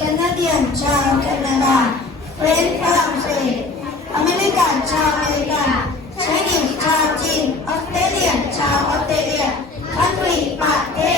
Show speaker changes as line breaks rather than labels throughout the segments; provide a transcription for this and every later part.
แคนาเดียนชาวแคนาดาเฟรนฝรั่งเศสอเมริกันชาวอเมริกันไชนีชาวจีนออสเตรเลียชาวออสเตรเลียอังกฤษประเทศ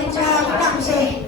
thanh tra cũng làm gì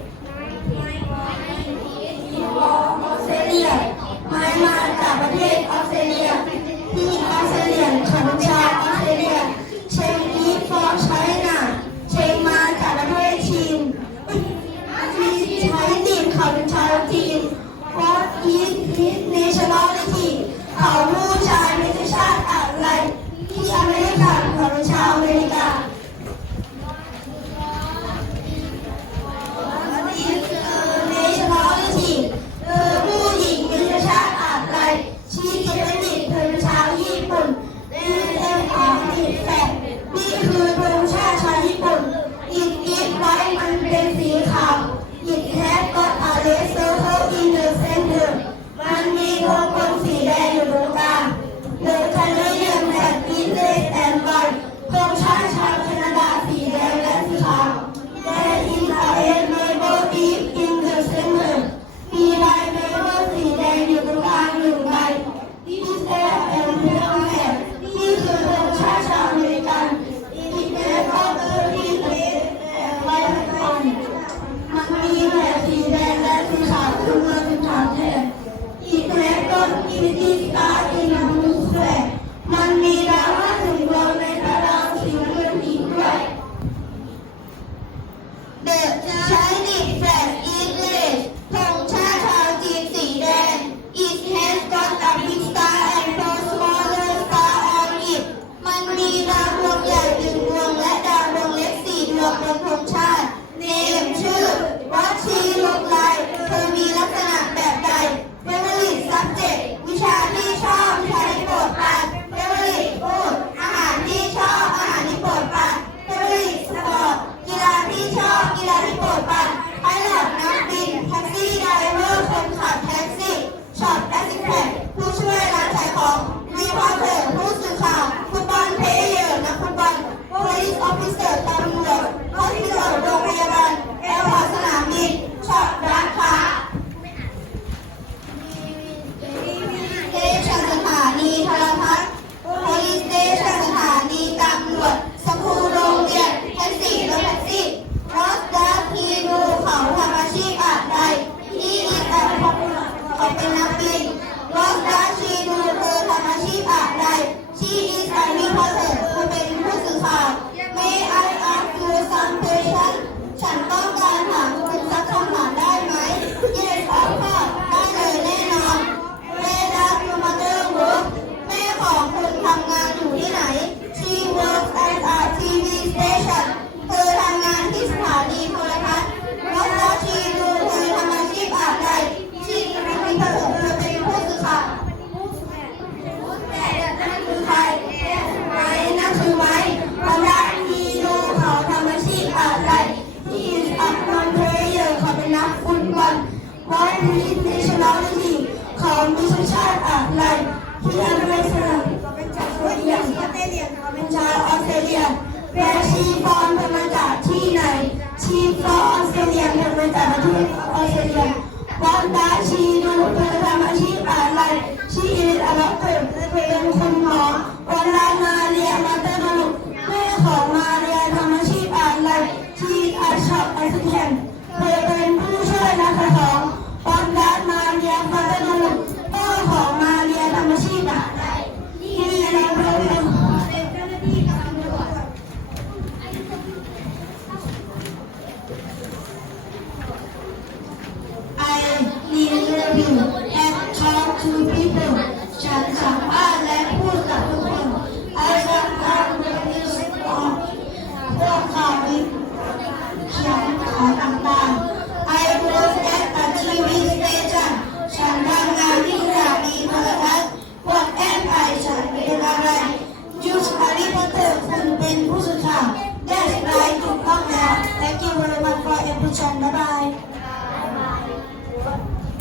อนมีชชาติอะไรที่อเมริกาเป็นชาวออสเตรเลียเป็นชาวออสเตรเลียเวร์ชีฟอนทำมาจากที่ไหน ชีฟอนออสเตรเลียทำมาจากประเทศออสเตรเลียบอนดาชีดูเธอทำอาชีพอะไรชีอินอลับเธอเป็นคนหมอ